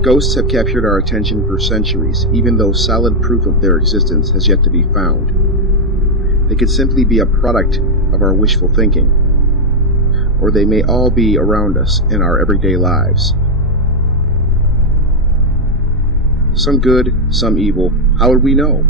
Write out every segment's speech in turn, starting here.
Ghosts have captured our attention for centuries, even though solid proof of their existence has yet to be found. They could simply be a product of our wishful thinking, or they may all be around us in our everyday lives. Some good, some evil. How would we know?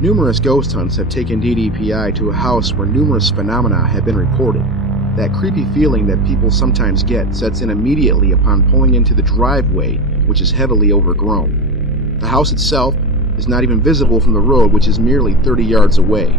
Numerous ghost hunts have taken DDPI to a house where numerous phenomena have been reported. That creepy feeling that people sometimes get sets in immediately upon pulling into the driveway, which is heavily overgrown. The house itself is not even visible from the road, which is merely 30 yards away.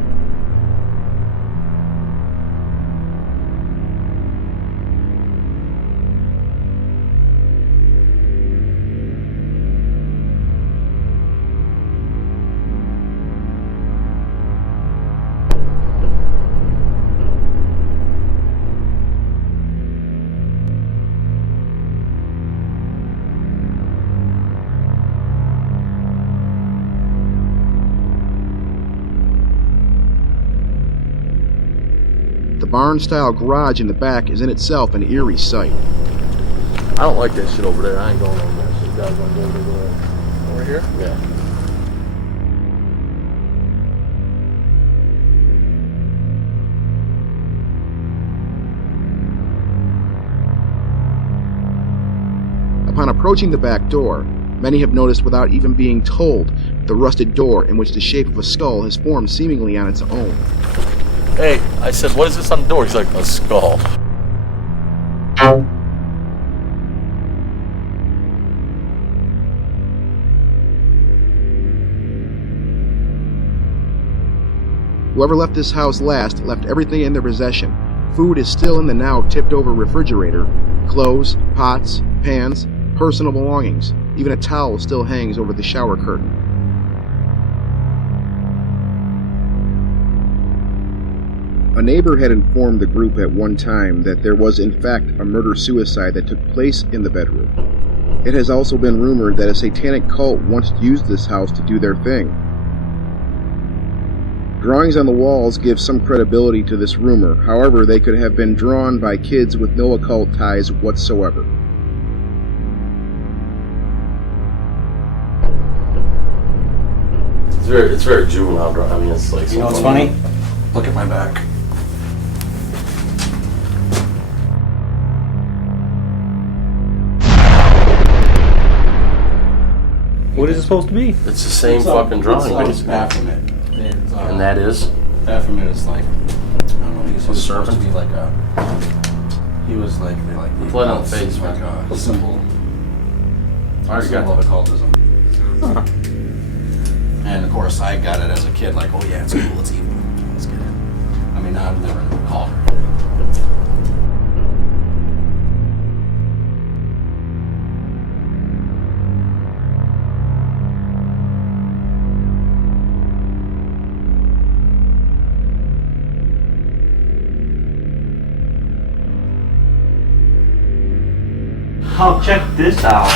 The barn-style garage in the back is in itself an eerie sight. I don't like that shit over there. I ain't going over there. So you guys want to go over there? Over here? Yeah. Upon approaching the back door, many have noticed without even being told the rusted door in which the shape of a skull has formed seemingly on its own. Hey, I said, what is this on the door? He's like, a skull. Whoever left this house last left everything in their possession. Food is still in the now tipped-over refrigerator. Clothes, pots, pans, personal belongings. Even a towel still hangs over the shower curtain. A neighbor had informed the group at one time that there was in fact a murder-suicide that took place in the bedroom. It has also been rumored that a satanic cult once used this house to do their thing. Drawings on the walls give some credibility to this rumor, however they could have been drawn by kids with no occult ties whatsoever. It's very juvenile drawing. I mean, it's like... You know what's funny? Look at my back. What is it supposed to be? It's the same fucking drawing. It's like basically. Baphomet. And that is? Baphomet is like, I don't know, he was supposed to serpent? be like a, he was like Blood on the face, like man. a symbol. I already got Symbol of occultism. Huh. And of course, I got it as a kid, like, oh yeah, it's cool, it's evil. Let's get it. I mean, I've never called her. Oh, check this out.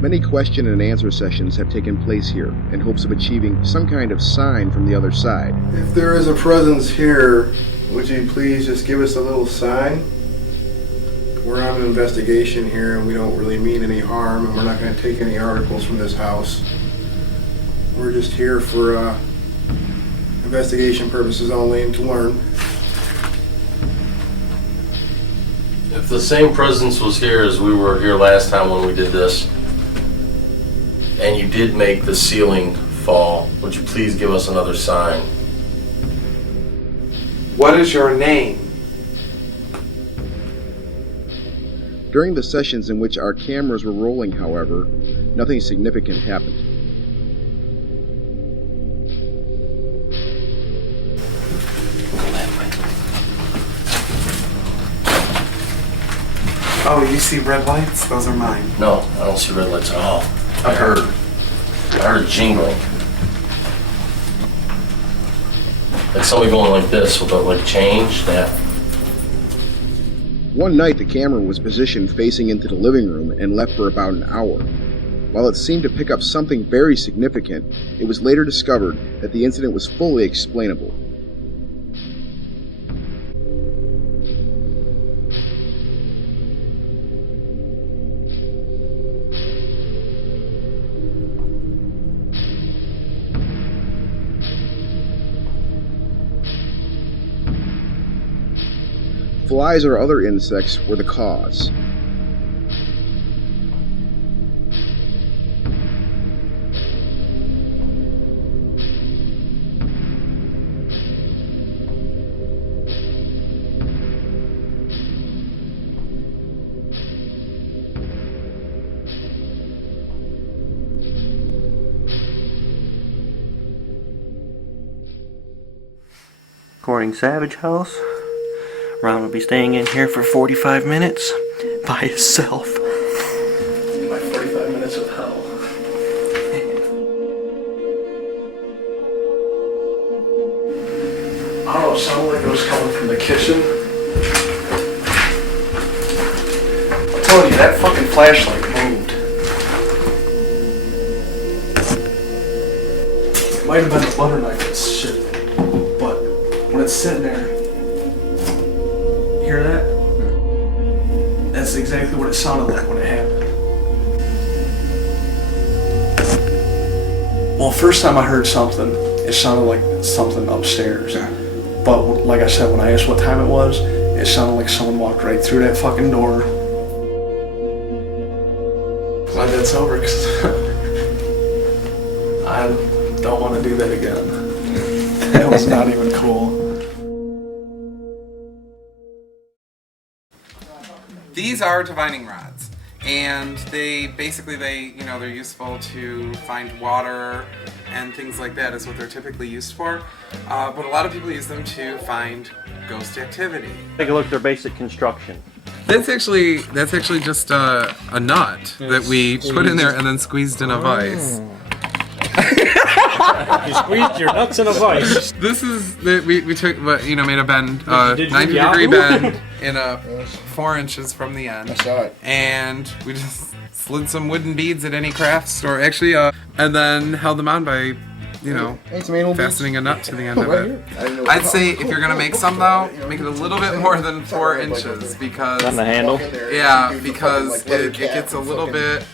Many question and answer sessions have taken place here in hopes of achieving some kind of sign from the other side. If there is a presence here, would you please just give us a little sign? We're on an investigation here and we don't really mean any harm, and we're not going to take any articles from this house. We're just here for investigation purposes only and to learn. If the same presence was here as we were here last time when we did this, and you did make the ceiling fall, would you please give us another sign? What is your name? During the sessions in which our cameras were rolling, however, nothing significant happened. Oh, you see red lights? Those are mine. No, I don't see red lights at all. I heard jingling. Like somebody going like this with a like change that. One night the camera was positioned facing into the living room and left for about an hour. While it seemed to pick up something very significant, it was later discovered that the incident was fully explainable. Flies or other insects were the cause. According Savage House, Ron will be staying in here for 45 minutes by himself. My 45 minutes of hell. I don't know, it sounded like it was coming from the kitchen. I'm telling you, that fucking flashlight moved. It might have been the butter knife and shit, but when it's sitting there, hear that? That's exactly what it sounded like when it happened. Well, first time I heard something, it sounded like something upstairs. But like I said, when I asked what time it was, it sounded like someone walked right through that fucking door. Glad that's over, because I don't want to do that again. That was not even cool. These are divining rods. and they're useful to find water and things like that is what they're typically used for. But a lot of people use them to find ghost activity. Take a look at their basic construction. That's actually just a nut that we put in there and then squeezed in a vise. You squeezed your nuts in a vice. This is we took, made a bend, 90-degree bend in 4 inches from the end. I saw it. And we just slid some wooden beads at any craft store, actually, and then held them on by, fastening a nut to the end of it. I'd say if you're gonna make some though, make it a little bit more than 4 inches because On the handle? yeah, because it gets a little bit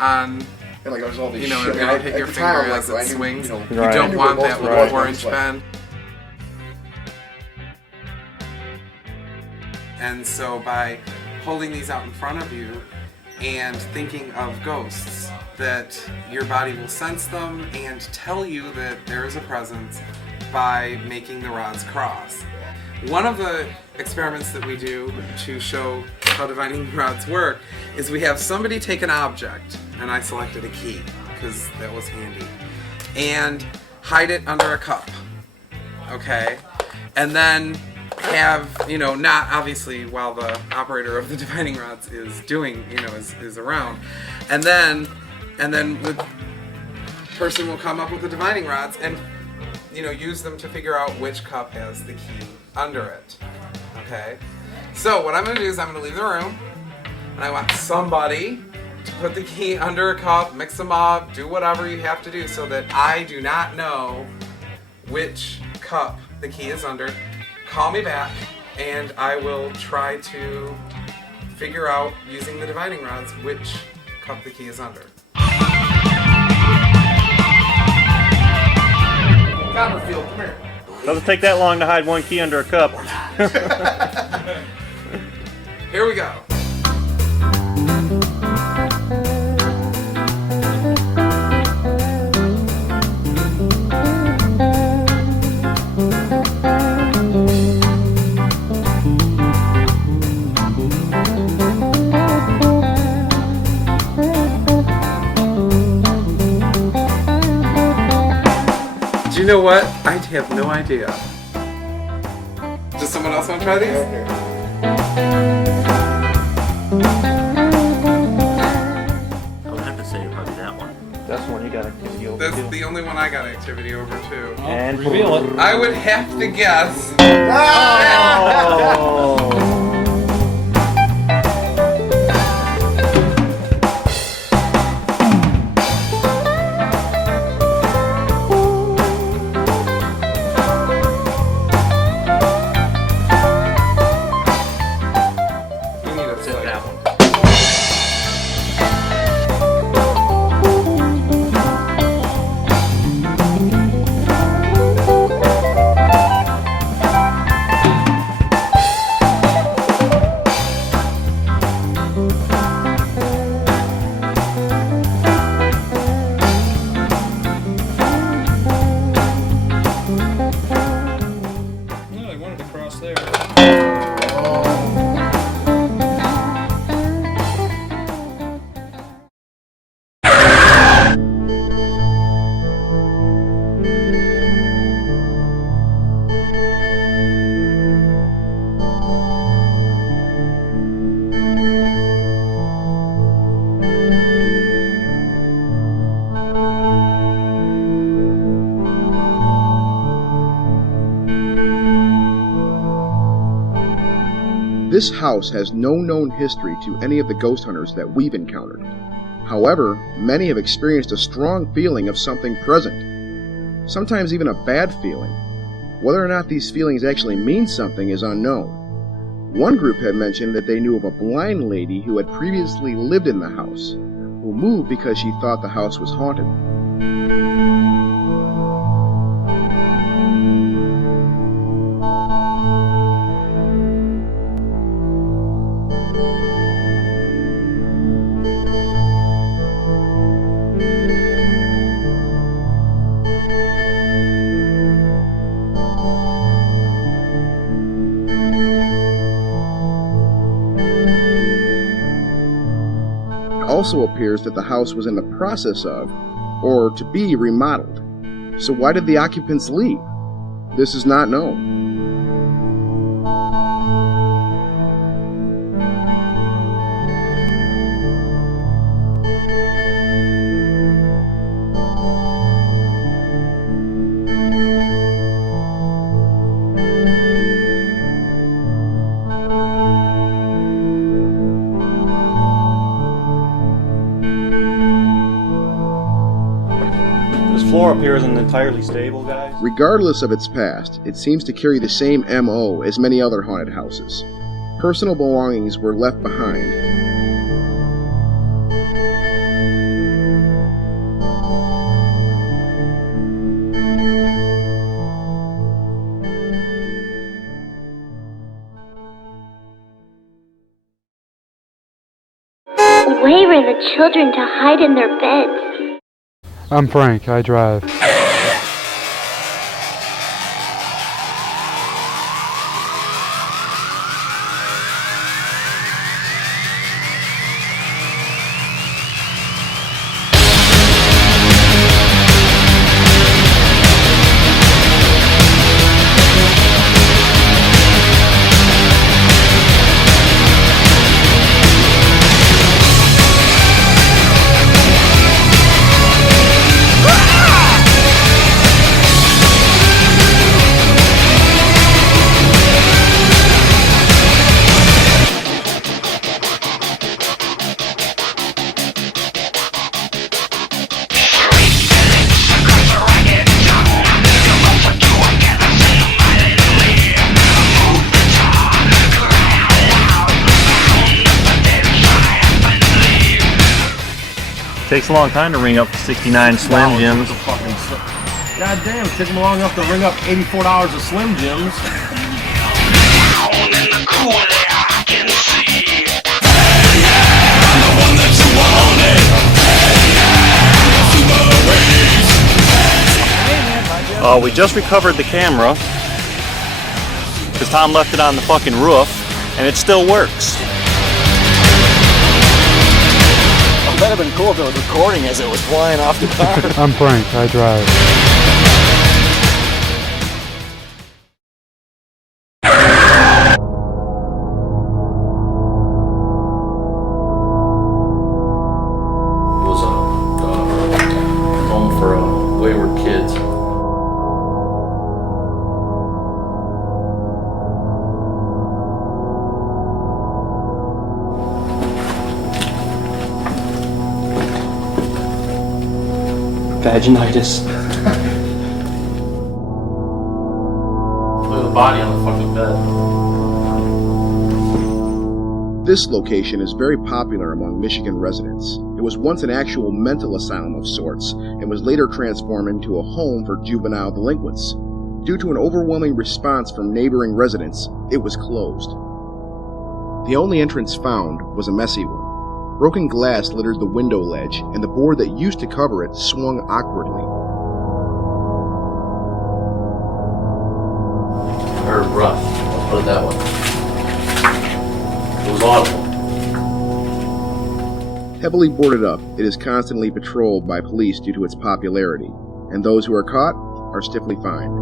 on. And like there's all these It'll shit. hit your At the finger time, as like, it I knew, swings. you You Right. don't want that with a Right. 4-inch bend. And so by holding these out in front of you and thinking of ghosts, that your body will sense them and tell you that there is a presence by making the rods cross. One of the experiments that we do to show how divining rods work is we have somebody take an object, and I selected a key because that was handy, and hide it under a cup, okay? And then have, not obviously while the operator of the divining rods is doing, is around. And then the person will come up with the divining rods and, use them to figure out which cup has the key under it, okay? So what I'm gonna do is I'm gonna leave the room, and I want somebody to put the key under a cup, mix them up, do whatever you have to do so that I do not know which cup the key is under. Call me back, and I will try to figure out, using the divining rods, which cup the key is under. Copperfield, come here. Doesn't take that long to hide one key under a cup. Here we go. Do you know what? I have no idea. Does someone else want to try these? I would have to say probably that one. That's the one you got activity over That's too. the only one I got activity over too. And Reveal it. I would have to guess. Oh! You need a slide. That one. No, I wanted to cross there. This house has no known history to any of the ghost hunters that we've encountered. However, many have experienced a strong feeling of something present, sometimes even a bad feeling. Whether or not these feelings actually mean something is unknown. One group had mentioned that they knew of a blind lady who had previously lived in the house, who moved because she thought the house was haunted. also appears that the house was in the process of, or to be, remodeled. So why did the occupants leave? This is not known. This floor up here isn't entirely stable, guys. Regardless of its past, it seems to carry the same MO as many other haunted houses. Personal belongings were left behind. Where are the children to hide in their beds? I'm Frank, I drive. Takes a long time to ring up 69 Slim Jims. God damn, it took them long enough to ring up $84 of Slim Jims. We just recovered the camera because Tom left it on the fucking roof and it still works. It would have been cool if it was recording as it was flying off the car. I'm Frank, I drive. It was a home for wayward kids. Vaginitis. Look at the body on the fucking bed. This location is very popular among Michigan residents. It was once an actual mental asylum of sorts and was later transformed into a home for juvenile delinquents. Due to an overwhelming response from neighboring residents, it was closed. The only entrance found was a messy one. Broken glass littered the window ledge, and the board that used to cover it swung awkwardly. I heard rough. I'll put it that way. It was audible. Heavily boarded up, it is constantly patrolled by police due to its popularity, and those who are caught are stiffly fined.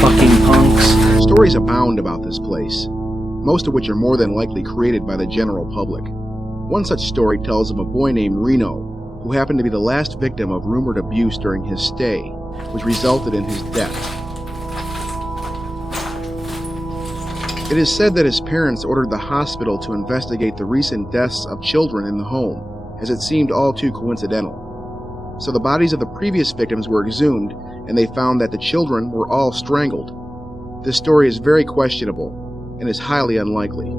Fucking punks. Stories abound about this place, most of which are more than likely created by the general public. One such story tells of a boy named Reno, who happened to be the last victim of rumored abuse during his stay, which resulted in his death. It is said that his parents ordered the hospital to investigate the recent deaths of children in the home, as it seemed all too coincidental. So the bodies of the previous victims were exhumed, and they found that the children were all strangled. This story is very questionable and is highly unlikely.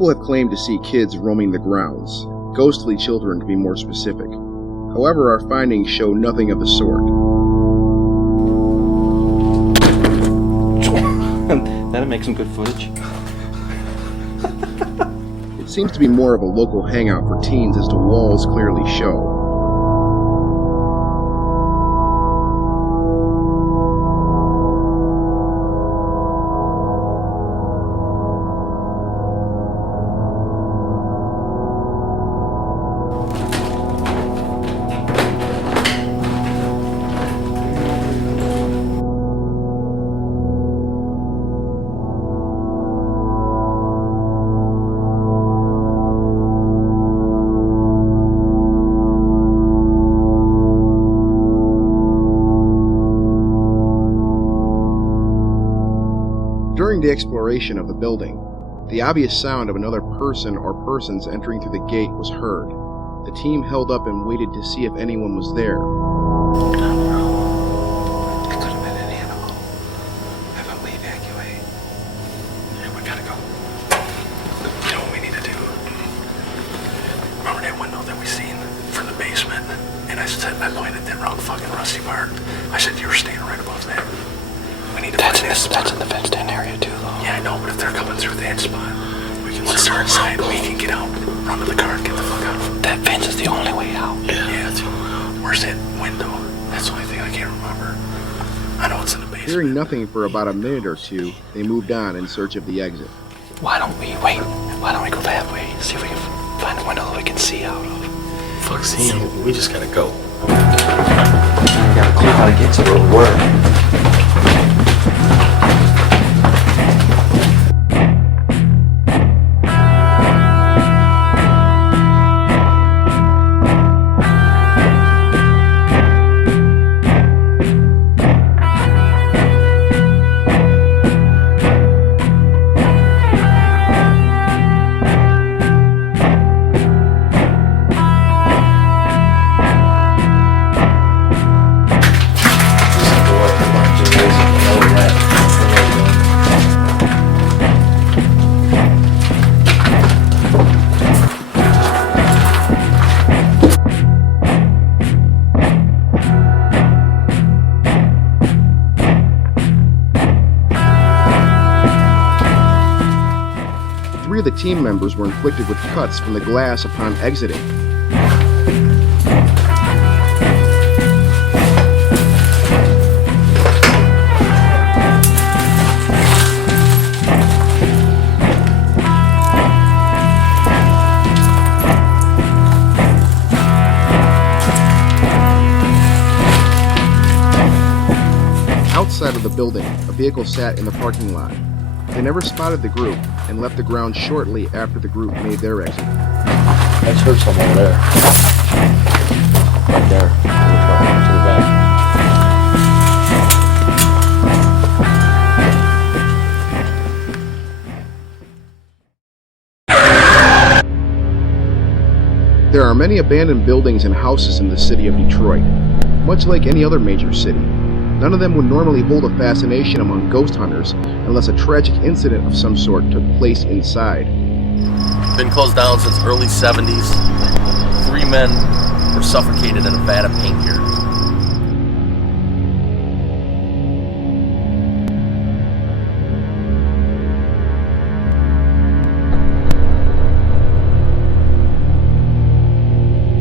People have claimed to see kids roaming the grounds, ghostly children to be more specific. However, our findings show nothing of the sort. That'll make some good footage. It seems to be more of a local hangout for teens, as the walls clearly show. During the exploration of the building, the obvious sound of another person or persons entering through the gate was heard. The team held up and waited to see if anyone was there. I don't know. It could have been an animal. How about we evacuate? Yeah, we gotta go. You know what we need to do? Remember that window that we seen from the basement? And I pointed that wrong fucking rusty part. I said you were standing right above that. We need to that's in the fenced in area too, though. Yeah, I know, but if they're coming through that spot, once they're inside, we can get out, run to the car, and get the fuck out. That fence is the only way out. Yeah, that's the only way out. Where's that window? That's the only thing I can't remember. I know it's in the basement. Hearing nothing for about a minute or two, they moved on in search of the exit. Why don't we go that way? See if we can find a window that we can see out of. Fuck seeing, we just gotta go. We got a clue how to get to where we were. The team members were inflicted with cuts from the glass upon exiting. Outside of the building, a vehicle sat in the parking lot. They never spotted the group and left the ground shortly after the group made their exit. I just heard someone over there. Right there. To the back. There are many abandoned buildings and houses in the city of Detroit, much like any other major city. None of them would normally hold a fascination among ghost hunters unless a tragic incident of some sort took place inside. Been closed down since early 70s. 3 men were suffocated in a vat of paint here.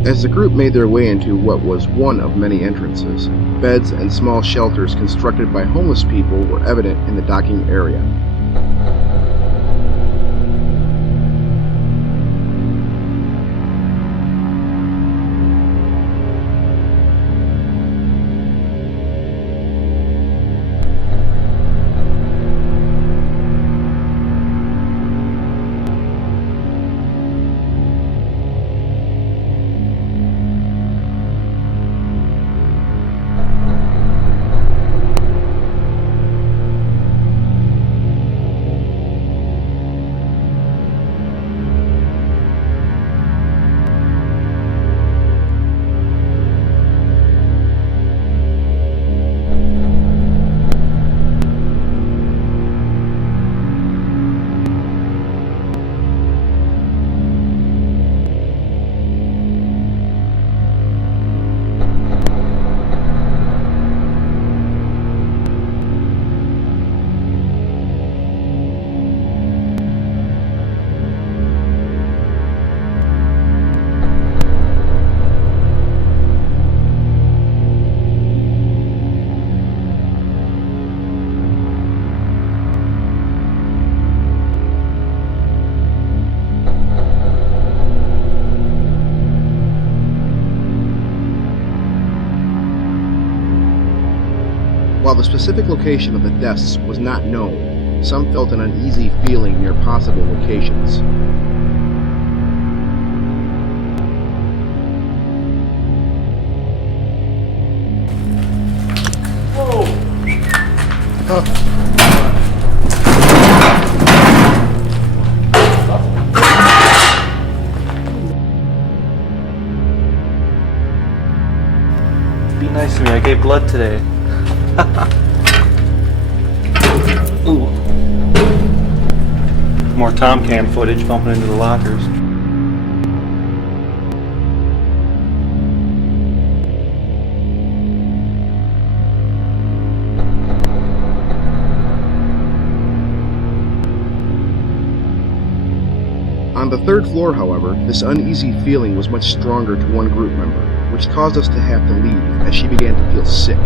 As the group made their way into what was one of many entrances, beds and small shelters constructed by homeless people were evident in the docking area. While the specific location of the deaths was not known, some felt an uneasy feeling near possible locations. Be nice to me, I gave blood today. Ooh. More Tom Cam footage bumping into the lockers. On the third floor, however, this uneasy feeling was much stronger to one group member, which caused us to have to leave as she began to feel sick.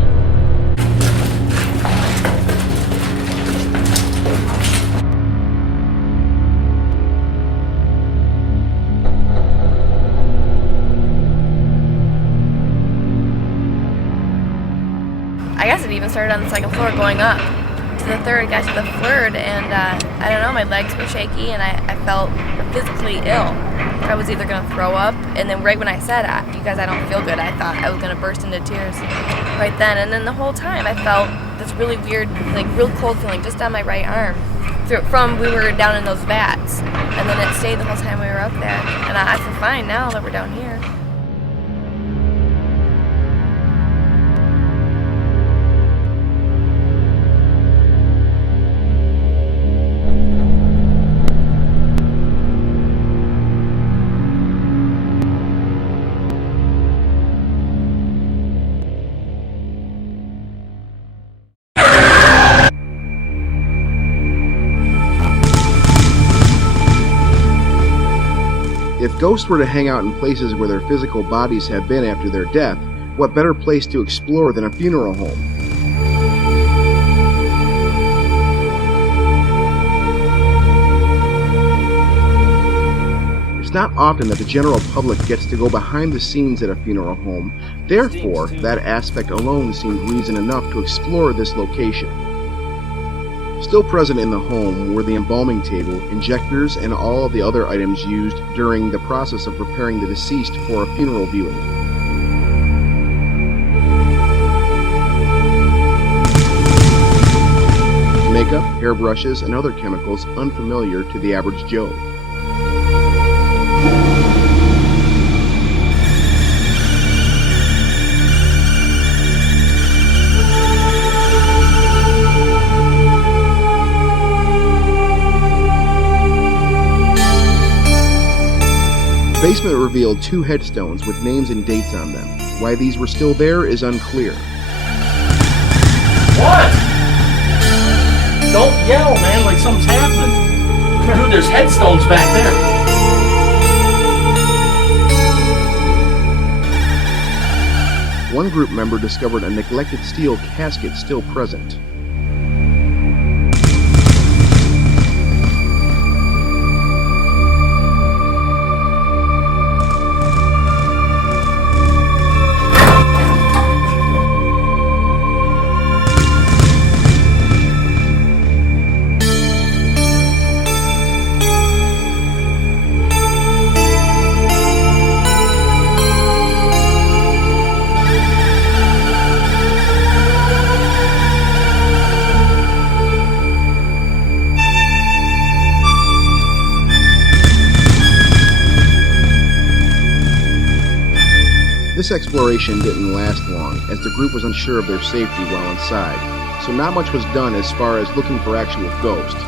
I guess it even started on the second floor going up to the third, got to the third, and I don't know, my legs were shaky and I felt physically ill. I was either going to throw up, and then right when I said, you guys, I don't feel good, I thought I was going to burst into tears right then. And then the whole time I felt this really weird, like real cold feeling just on my right arm from we were down in those vats. And then it stayed the whole time we were up there. And I feel fine now that we're down here. If ghosts were to hang out in places where their physical bodies have been after their death, what better place to explore than a funeral home? It's not often that the general public gets to go behind the scenes at a funeral home, therefore, that aspect alone seemed reason enough to explore this location. Still present in the home were the embalming table, injectors, and all of the other items used during the process of preparing the deceased for a funeral viewing. Makeup, hairbrushes, and other chemicals unfamiliar to the average Joe. The basement revealed 2 headstones with names and dates on them. Why these were still there is unclear. What? Don't yell, man, like something's happening. Dude, there's headstones back there. One group member discovered a neglected steel casket still present. This exploration didn't last long, as the group was unsure of their safety while inside, so not much was done as far as looking for actual ghosts.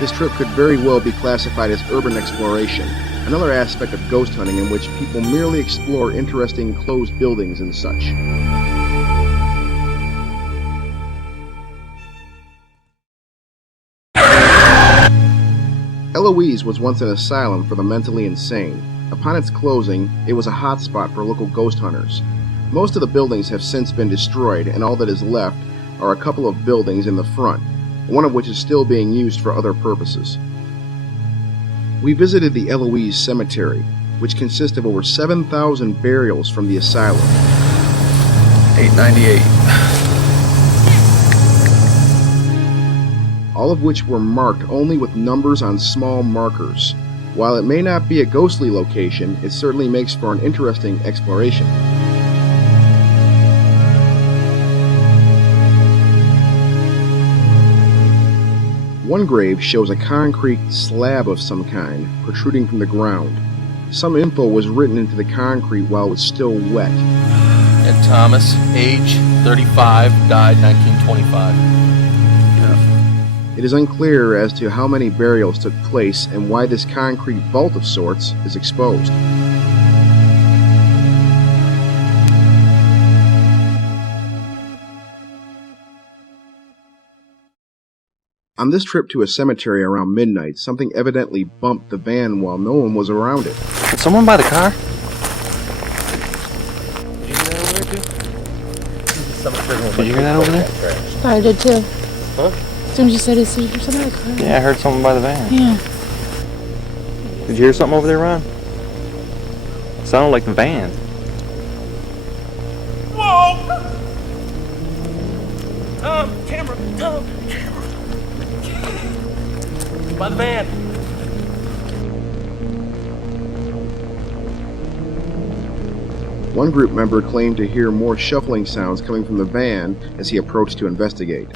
This trip could very well be classified as urban exploration, another aspect of ghost hunting in which people merely explore interesting closed buildings and such. Eloise was once an asylum for the mentally insane. Upon its closing, it was a hotspot for local ghost hunters. Most of the buildings have since been destroyed, and all that is left are a couple of buildings in the front, one of which is still being used for other purposes. We visited the Eloise cemetery, which consists of over 7,000 burials from the asylum. 898. all of which were marked only with numbers on small markers. While it may not be a ghostly location, it certainly makes for an interesting exploration. One grave shows a concrete slab of some kind protruding from the ground. Some info was written into the concrete while it was still wet. Ed Thomas, age 35, died 1925. It is unclear as to how many burials took place and why this concrete vault of sorts is exposed. On this trip to a cemetery around midnight, something evidently bumped the van while no one was around it. Is someone by the car? Did you hear that over there? I did too. Huh? As soon as you said it, there's something by the car. Yeah, I heard something by the van. Yeah. Did you hear something over there, Ron? It sounded like the van. Whoa! Camera. By the van. One group member claimed to hear more shuffling sounds coming from the van as he approached to investigate.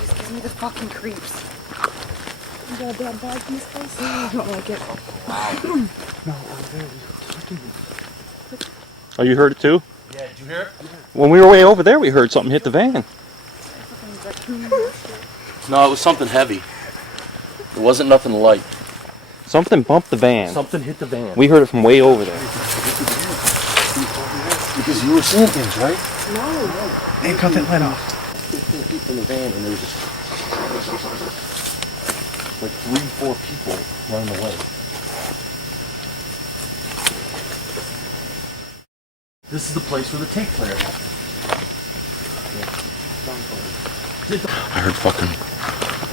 This gives me the fucking creeps. You got a bad vibe in this place? I don't like it. No, Oh, you heard it too? Yeah, did you hear it? When we were way over there, we heard something hit the van. No, it was something heavy. It wasn't nothing light. Something bumped the van. Something hit the van. We heard it from way over there. Because you were seeing things, right? No. Hey, cut that light off. 15 feet from the van, and there was just like 3-4 people running away. This is the place where the tape player happened. I heard fucking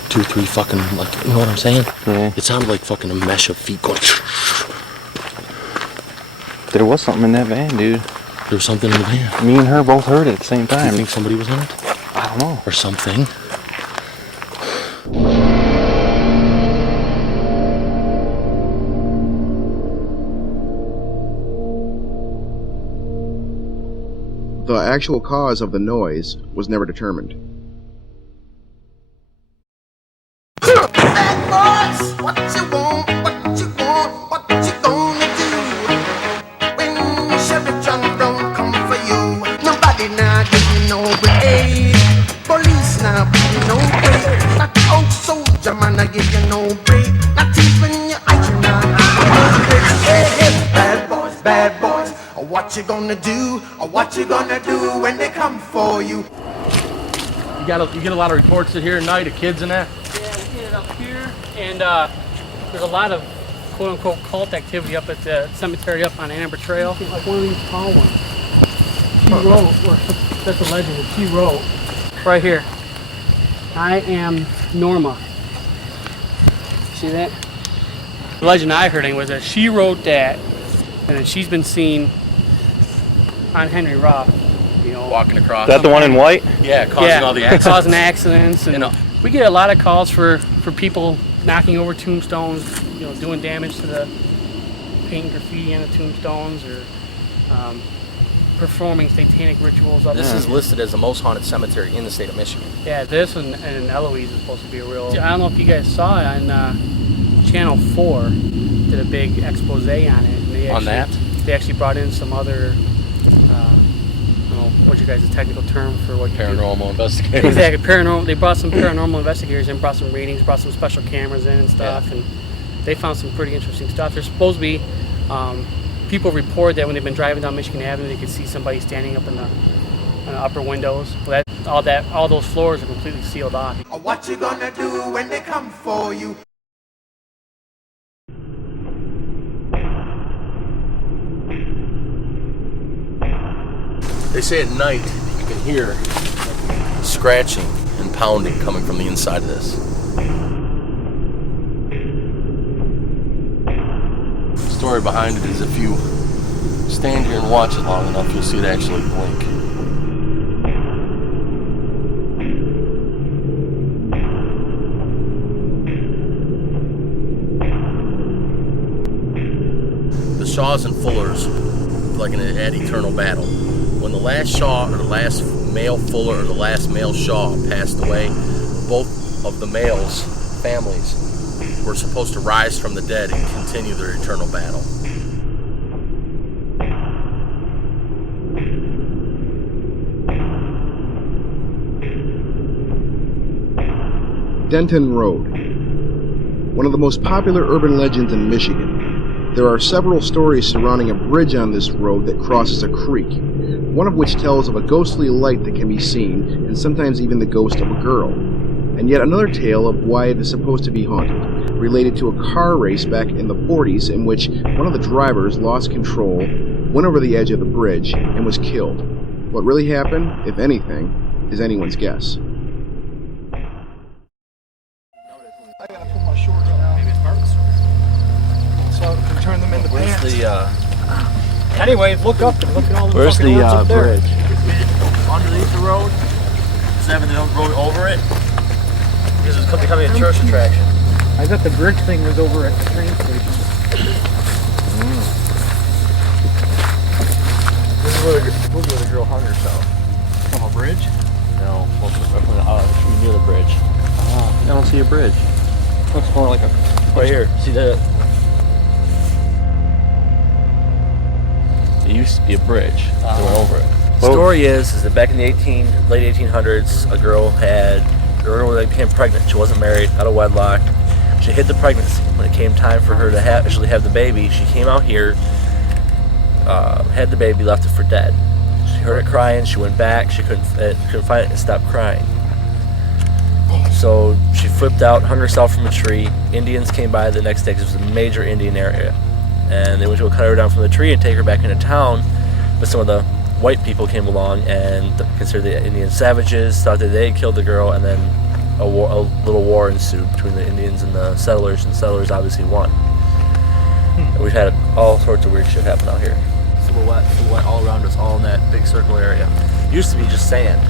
2, 3 fucking, like, you know what I'm saying? Yeah. It sounded like fucking a mesh of feet going. There was something in that van, dude. There was something in the van. Me and her both heard it at the same Do you time. think somebody was in it? I don't know. Or something? The actual cause of the noise was never determined. Bad boys, what you want, what you want, what you gonna do? When Sheriff John Brown come for you, nobody now give you no break. Police now give you no break. Not old soldier man I give you no break. Not even your iron man give you no break. Hey, hey, bad boys, what you gonna do? Or what you gonna do when they come for you? You get a lot of reports in here at night of kids and that? Yeah, we get it up here, and there's a lot of quote-unquote cult activity up at the cemetery up on Amber Trail. Like one of these tall ones. She wrote, that's the legend, that she wrote right here, I am Norma. See that? The legend I heard was that she wrote that, and then she's been seen on Henry Roth, you know, Walking across. That the one in white? Yeah, causing all the accidents. causing accidents, and we get a lot of calls for people knocking over tombstones, you know, doing damage to the paint graffiti on the tombstones, or performing satanic rituals up This there. is listed as the most haunted cemetery in the state of Michigan. Yeah, this and Eloise is supposed to be a real. I don't know if you guys saw it on Channel 4. Did a big expose on it. And they they actually brought in some other. I don't know what's your guys' technical term for what you do. Paranormal investigators. Exactly, paranormal. They brought some paranormal investigators in, brought some readings, brought some special cameras in and stuff, and they found some pretty interesting stuff. There's supposed to be people report that when they've been driving down Michigan Avenue, they could see somebody standing up in the upper windows. Well, all those floors are completely sealed off. What you gonna do when they come for you? They say at night you can hear scratching and pounding coming from the inside of this. The story behind it is if you stand here and watch it long enough, you'll see it actually blink. Shaws and Fullers, like at eternal battle. When the last Shaw or the last male Fuller or the last male Shaw passed away, both of the males' families were supposed to rise from the dead and continue their eternal battle. Denton Road. One of the most popular urban legends in Michigan. There are several stories surrounding a bridge on this road that crosses a creek, one of which tells of a ghostly light that can be seen, and sometimes even the ghost of a girl. And yet another tale of why it is supposed to be haunted, related to a car race back in the 40s in which one of the drivers lost control, went over the edge of the bridge, and was killed. What really happened, if anything, is anyone's guess. I gotta put my shorts on. Maybe it's part of the story. So I can turn them into pants. Anyway, look up and look at all the Where's fucking the woods up there. bridge? Underneath the road. Is having the road over it. This is becoming a tourist attraction. I bet the bridge thing was over at the train station. This is where the girl hung herself. On a bridge? No, near the bridge. I don't see a bridge. Looks more like a... Right here. See that? It used to be a bridge. They went over it. The story is that back in the late 1800s, a girl that became pregnant. She wasn't married, out of wedlock. She hid the pregnancy. When it came time for her to actually have the baby, she came out here, had the baby, left it for dead. She heard it crying. She went back. She couldn't find it and stopped crying. So she flipped out, hung herself from a tree. Indians came by the next day because it was a major Indian area. And they went to go cut her down from the tree and take her back into town. But some of the white people came along and considered the Indian savages, thought that they had killed the girl, and then a little war ensued between the Indians and the settlers obviously won. And we've had all sorts of weird shit happen out here. Silhouette all around us, all in that big circle area. It used to be just sand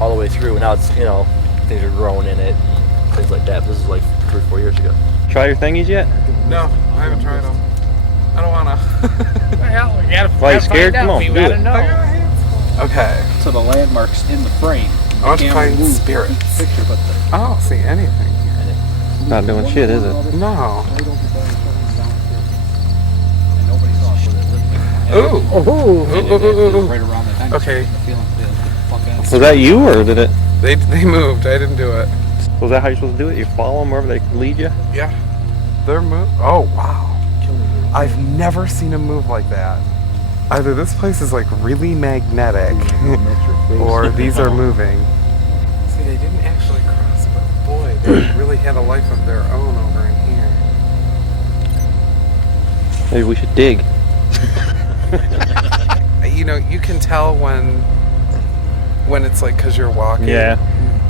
all the way through, and now it's, things are growing in it and things like that. This is like 3 or 4 years ago. Try your thingies yet? No, I haven't tried them. I don't wanna. Well, we gotta Why, you scared? Come on, we do gotta it. know. Okay. So the landmarks in the frame. I want to find spirits. Picture, but I don't see anything here. Not doing shit, is it? No. Ooh. Right around the time. Okay. Was that you, or did it? They moved. I didn't do it. Was that how you're supposed to do it? You follow them wherever they lead you? Yeah. They're moved. Oh, wow. I've never seen them move like that. Either this place is like really magnetic, or these are moving. See, they didn't actually cross, but boy, they really had a life of their own over in here. Maybe we should dig. You can tell when it's like because you're walking. Yeah.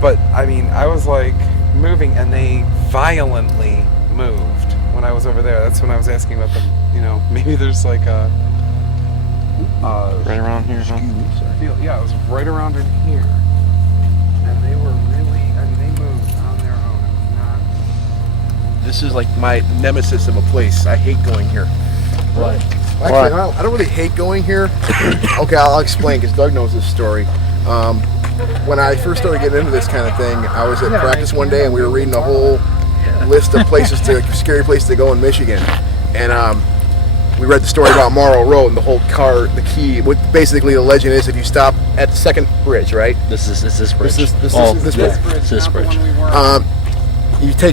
But I mean, I was like moving, and they violently moved when I was over there. That's when I was asking about them. Maybe there's like a right around here, huh? Yeah, it was right around in here, and they were really. I mean, they moved on their own. It was not. This is like my nemesis of a place. I hate going here. What? Actually, I don't really hate going here. Okay, I'll explain because Doug knows this story. When I first started getting into this kind of thing, I was at practice one day and we were reading a whole list of scary places to go in Michigan, and we read the story about Morrow Road and the key. What basically the legend is, if you stop at the second bridge, right? This bridge. This bridge.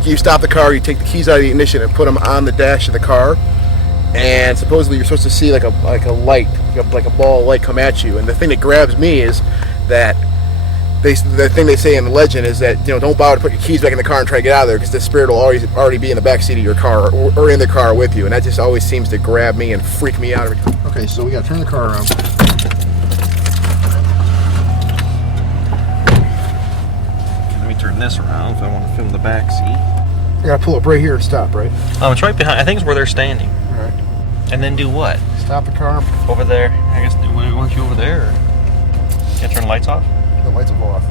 You stop the car, you take the keys out of the ignition and put them on the dash of the car, and supposedly you're supposed to see like a light, like a ball of light come at you. And the thing that grabs me is that the thing they say in the legend is that don't bother to put your keys back in the car and try to get out of there because the spirit will already be in the back seat of your car or in the car with you, and that just always seems to grab me and freak me out every time. Okay, so we gotta turn the car around. Let me turn this around if I want to film the back seat. You gotta pull up right here and stop, right? It's right behind. I think it's where they're standing. All right. And then do what? Stop the car. Over there. I guess we want you over there. Can't turn the lights off? The lights will go off.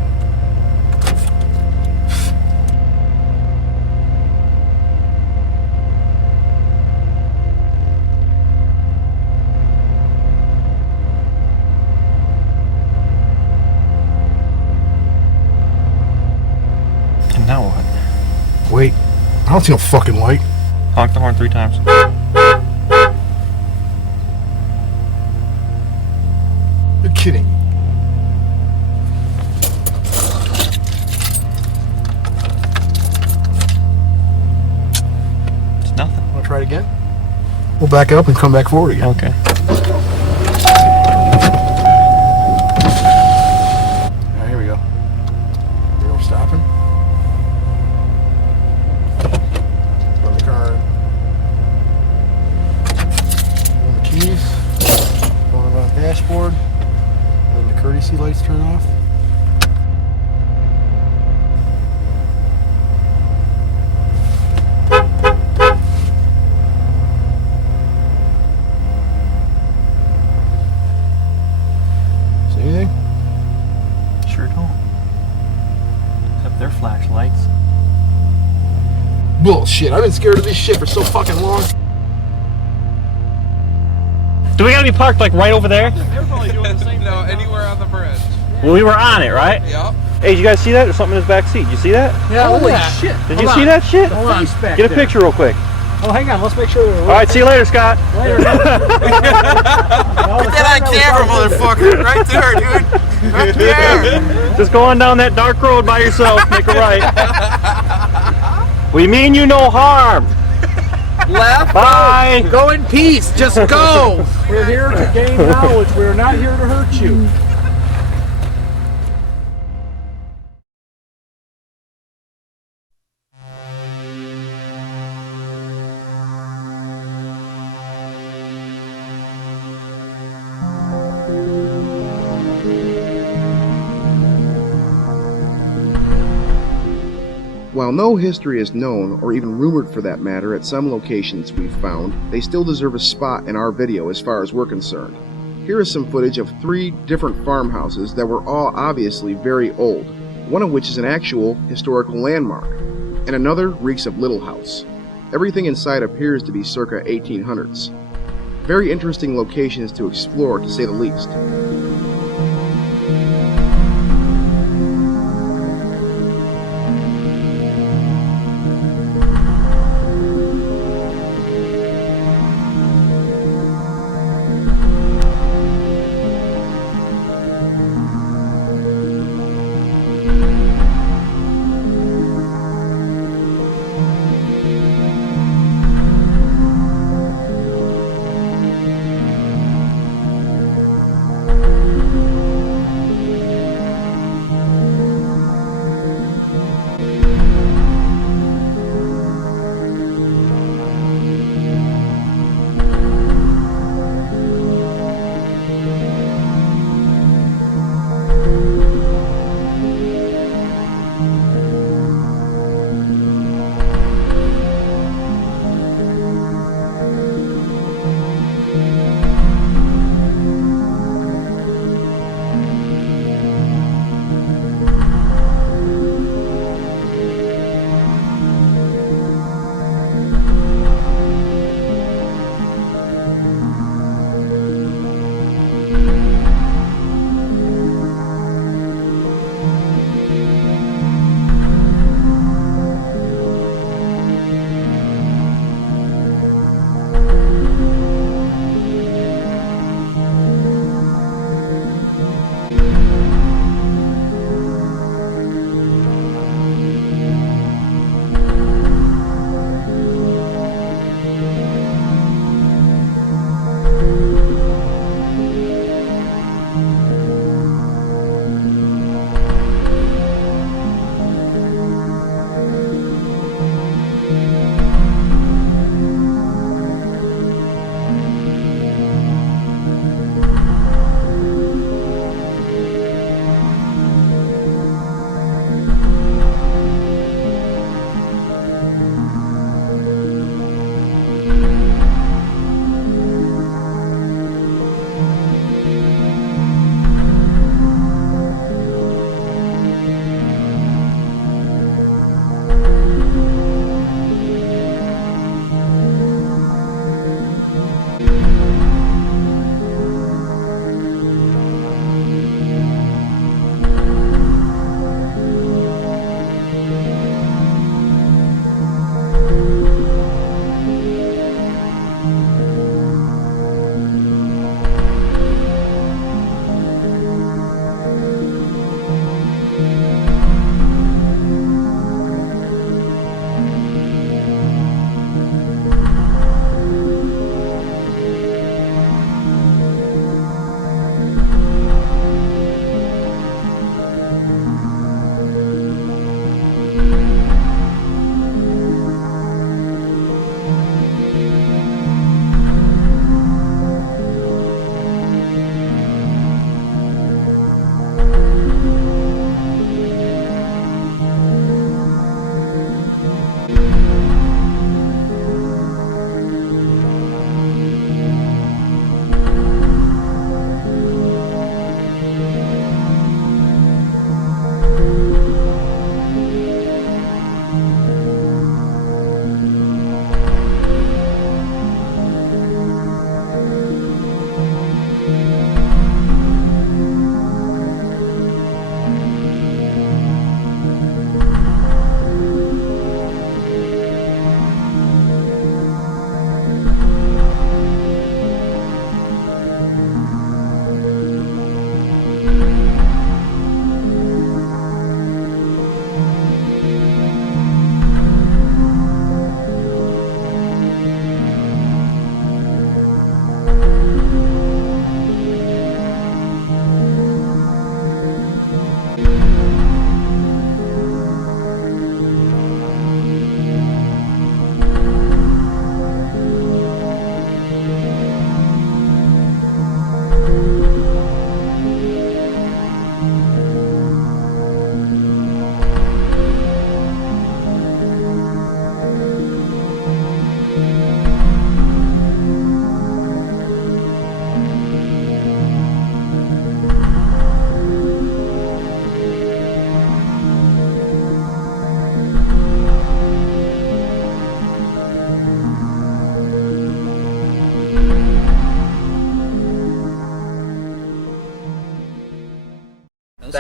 don't see no fucking light. Honk the horn 3 times. You're kidding. It's nothing. Want to try it again? We'll back up and come back forward again. Okay. Alright, here we go. Here we're stopping. Put the car on the keys. Going around the dashboard. Then the courtesy lights turn off. See anything? Sure don't. Except their flashlights. Bullshit, I've been scared of this shit for so fucking long. Do we gotta be parked like right over there? They're probably doing the same thing. No, anywhere on the bridge. Well, we were on it, right? Yep. Hey, did you guys see that? There's something in his back seat. You see that? Yeah, Holy look at that. shit. Did you see that shit? Hold on. Get a picture real quick. Oh, hang on. Let's make sure we're All right, see you later, Scott. later. Get that on camera, motherfucker. Right there, dude. Right there. Just go on down that dark road by yourself. Make a right. We mean you no harm. Left. Bye. Go in peace. Just go. We're here to gain knowledge. We're not here to hurt you. While no history is known, or even rumored for that matter, at some locations we've found, they still deserve a spot in our video as far as we're concerned. Here is some footage of 3 different farmhouses that were all obviously very old, one of which is an actual historical landmark, and another reeks of Little House. Everything inside appears to be circa 1800s. Very interesting locations to explore, to say the least.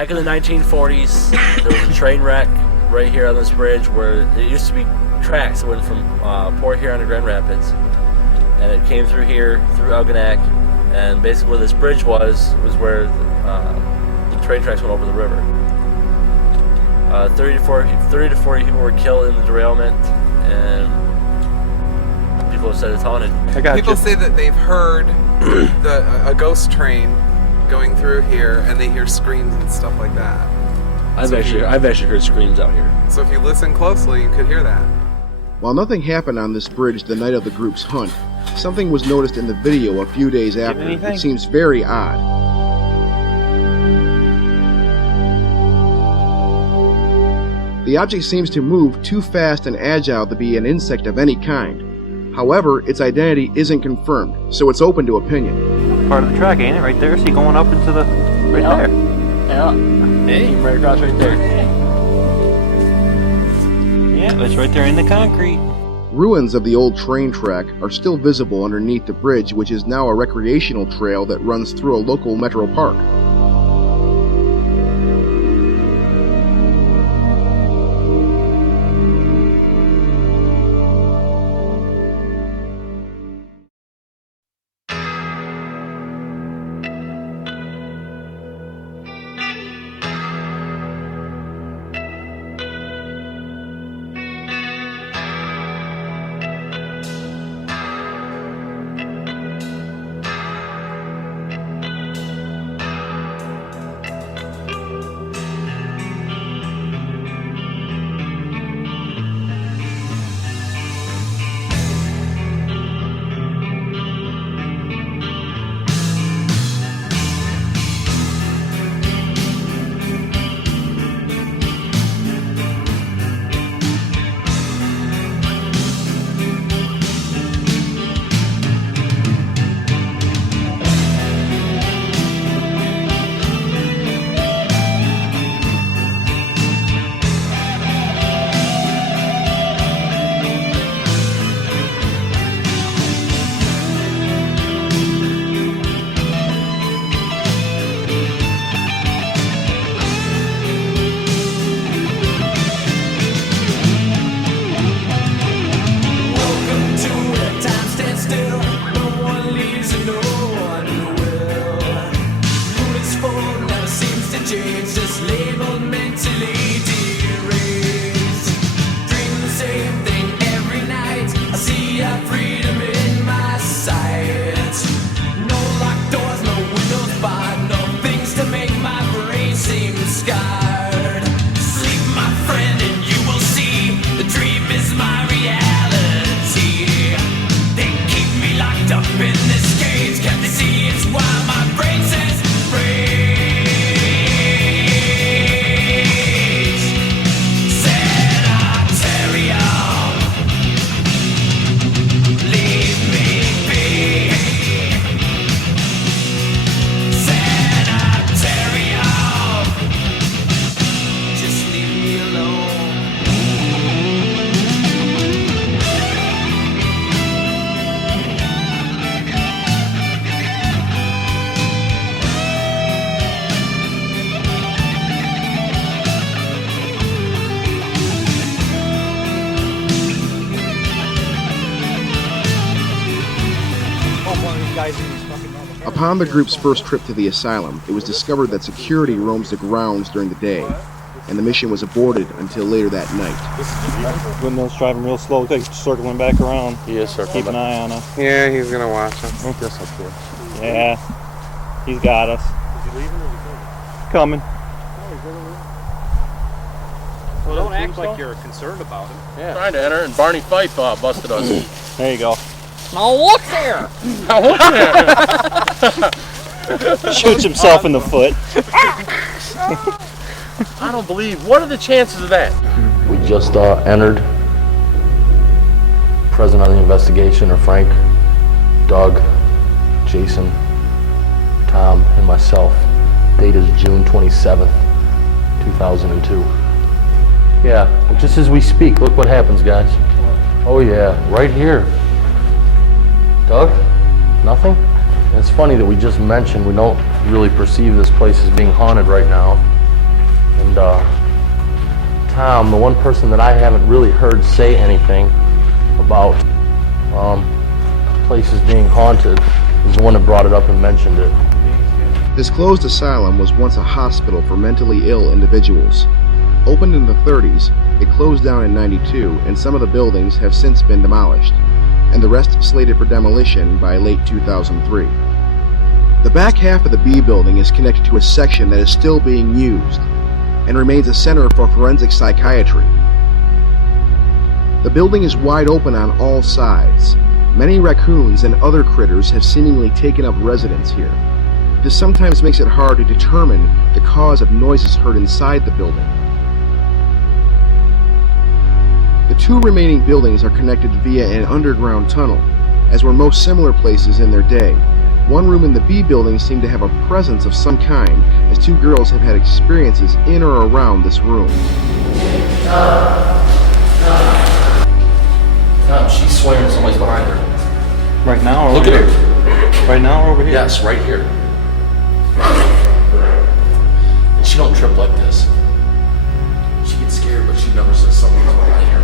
Back in the 1940s, there was a train wreck right here on this bridge where it used to be tracks that went from Port Huron to Grand Rapids. And it came through here, through Algonac, and basically where this bridge was where the train tracks went over the river. 30 to 40 people were killed in the derailment, and people have said it's haunted. People say that they've heard a ghost train going through here, and they hear screams and stuff like that. I've actually heard screams out here. So if you listen closely, you could hear that. While nothing happened on this bridge the night of the group's hunt, something was noticed in the video a few days after. It seems very odd. The object seems to move too fast and agile to be an insect of any kind. However, its identity isn't confirmed, so it's open to opinion. Part of the track, ain't it? Right there. See, going up into the there. Yeah. Hey, right across right there. Yeah, it's right there in the concrete. Ruins of the old train track are still visible underneath the bridge, which is now a recreational trail that runs through a local metro park. Upon the group's first trip to the asylum, it was discovered that security roams the grounds during the day, and the mission was aborted until later that night. Windmill's driving real slow, circling back around. He is circling. Keep an eye on him. Yeah, he's gonna watch him. Ain't this up here? Yeah, he's got us. Is he leaving or is he coming? Well, don't act like you're concerned about him. Yeah. Trying to enter, and Barney Fife busted us. There you go. Now look there! Now look there! Shoots himself in the foot. I don't believe. What are the chances of that? We just entered. Present on the investigation are Frank, Doug, Jason, Tom, and myself. Date is June 27th, 2002. Yeah, just as we speak, look what happens, guys. Oh yeah, right here. Doug? Nothing? And it's funny that we just mentioned we don't really perceive this place as being haunted right now. And Tom, the one person that I haven't really heard say anything about places being haunted, is the one that brought it up and mentioned it. This closed asylum was once a hospital for mentally ill individuals. Opened in the 30s, it closed down in '92, and some of the buildings have since been demolished, and the rest slated for demolition by late 2003. The back half of the B building is connected to a section that is still being used, and remains a center for forensic psychiatry. The building is wide open on all sides. Many raccoons and other critters have seemingly taken up residence here. This sometimes makes it hard to determine the cause of noises heard inside the building. The two remaining buildings are connected via an underground tunnel, as were most similar places in their day. One room in the B building seemed to have a presence of some kind, as two girls have had experiences in or around this room. Tom, she's swearing somebody's behind her. Right now or Look over at here? her. Right now or over here? Yes, right here. And she don't trip like this. She gets scared, but she never says something's behind her.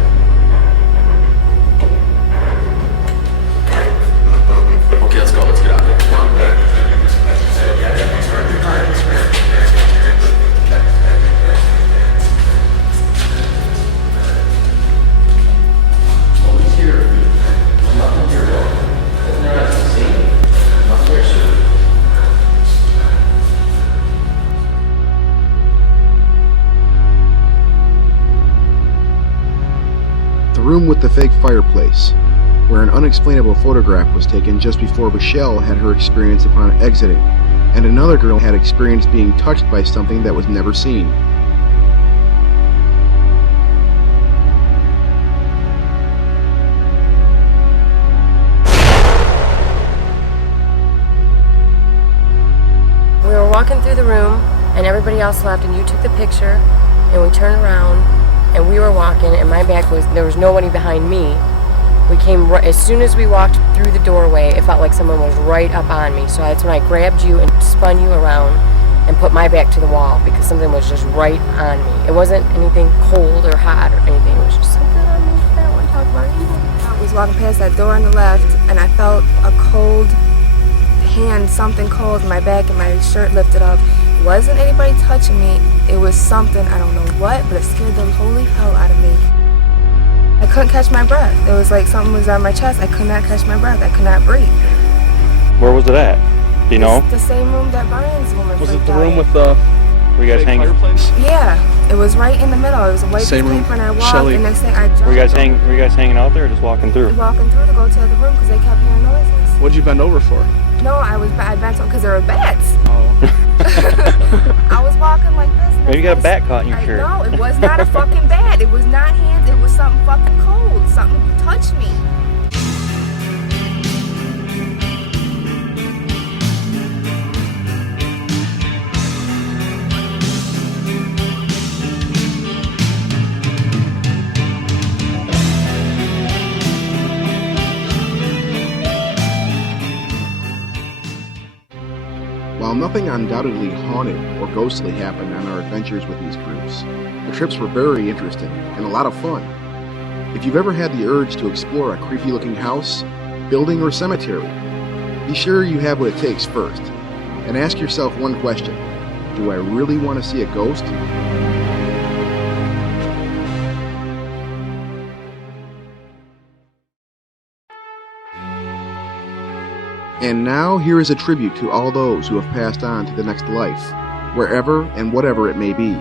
Okay, let's go. Let's get out of here. Come on. Nobody's here. I'm not here, though. Isn't there nothing to see? I'm not here, sir. The room with the fake fireplace, where an unexplainable photograph was taken just before Michelle had her experience upon exiting, and another girl had experienced being touched by something that was never seen. We were walking through the room, and everybody else left, and you took the picture, and we turned around, and we were walking, and my back was, there was nobody behind me. We came, as soon as we walked through the doorway, it felt like someone was right up on me. So that's when I grabbed you and spun you around and put my back to the wall because something was just right on me. It wasn't anything cold or hot or anything. It was just something on me. I don't want to talk about it anymore. I was walking past that door on the left, and I felt a cold hand, something cold in my back, and my shirt lifted up. It wasn't anybody touching me. It was something, I don't know what, but it scared the holy hell out of me. I couldn't catch my breath. It was like something was on my chest. I could not catch my breath. I could not breathe. Where was it at? Do you know? It's the same room that Brian's woman Was it freaked the out. room with the Were you guys hanging? fireplace? Yeah, it was right in the middle. It was a white piece Same of room. paper, and I walked, Shelley. and next thing I jumped. Were you guys hanging out there or just walking through? Walking through to go to the room because they kept hearing noises. What'd you bend over for? No, I bent over because there were bats. Oh. I was walking like this. And Maybe you got a bat caught in your shirt. No, it was not a fucking bat. It was not hands. It was something fucking cold. Something touched me. While nothing undoubtedly haunted or ghostly happened on our adventures with these groups, the trips were very interesting and a lot of fun. If you've ever had the urge to explore a creepy-looking house, building, or cemetery, be sure you have what it takes first, and ask yourself one question: do I really want to see a ghost? And now here is a tribute to all those who have passed on to the next life, wherever and whatever it may be.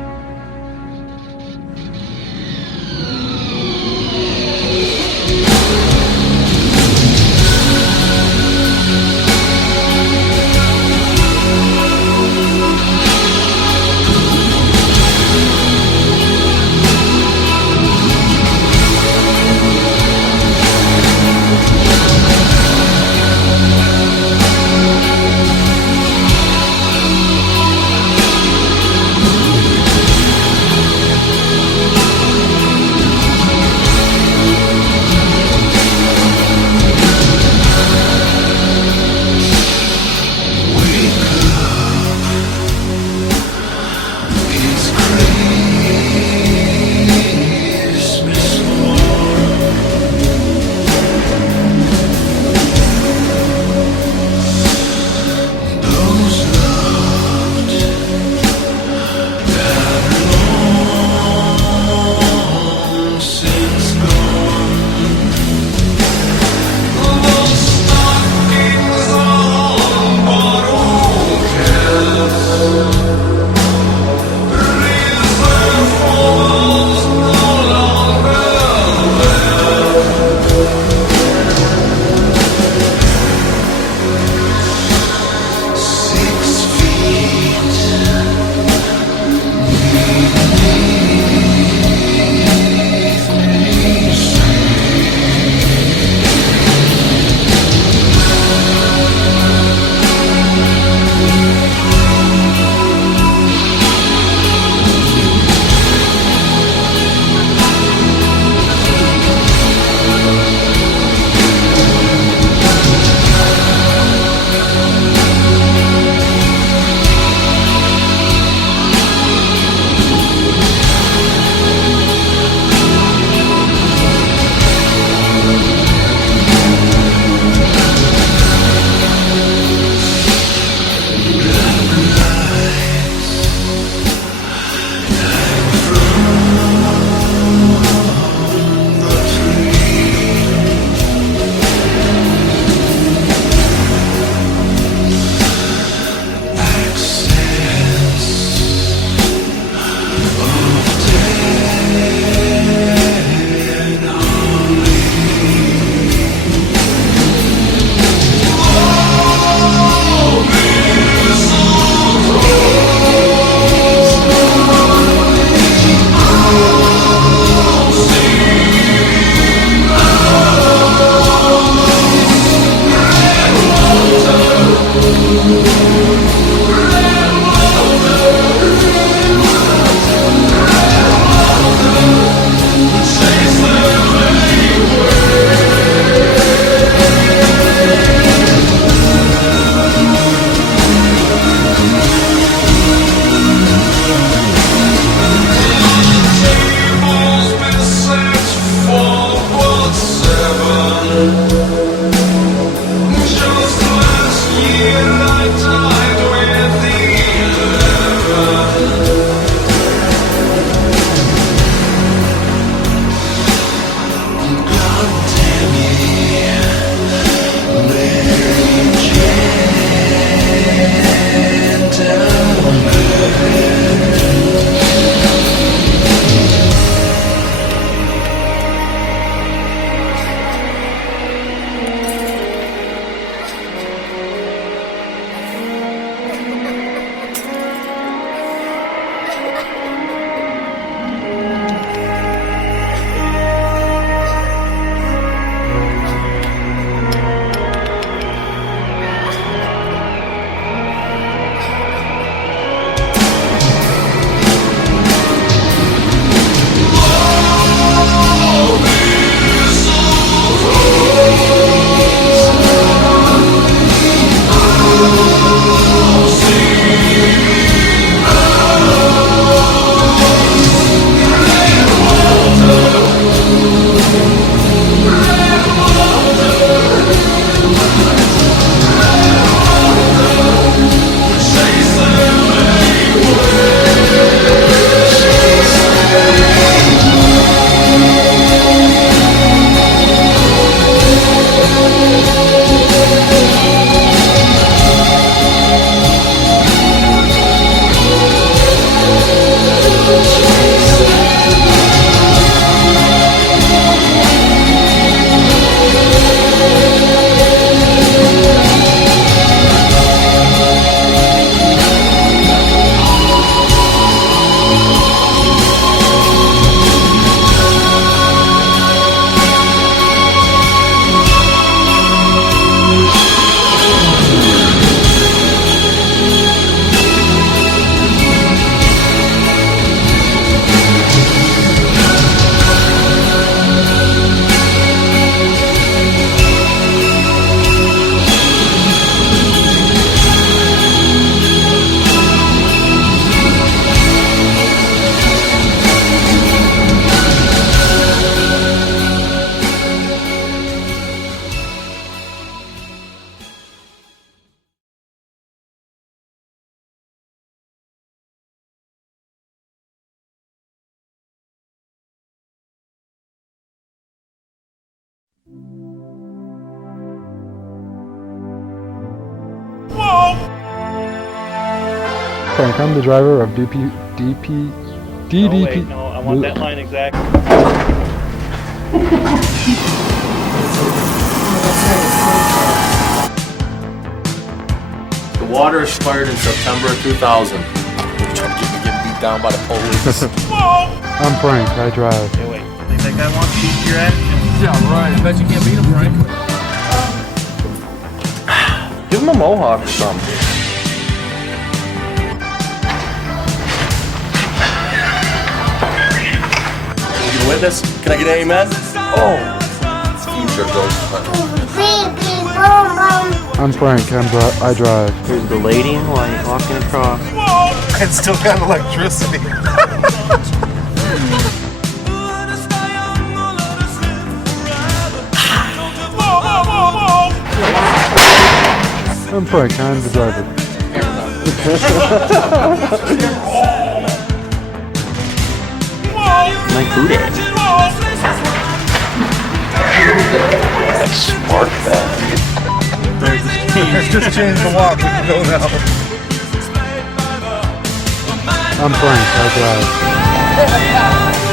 Frank, I'm the driver of DDP. No, wait, no, I want that line exact. The water expired in September 2000. Getting beat down by the police. I'm Frank, I drive. Hey, wait. Think that guy wants to beat your ass? Yeah, right. I bet you can't beat him, Frank. Give him a mohawk or something. Witness? Can I get an amen? Oh! Future ghost hunter. I'm Frank, I drive. Here's the lady in white walking across. And still got electricity. I'm Frank, I'm the driver. My food at? That's smart, man. Just change the walk, we can go now. I'm Frank, I drive.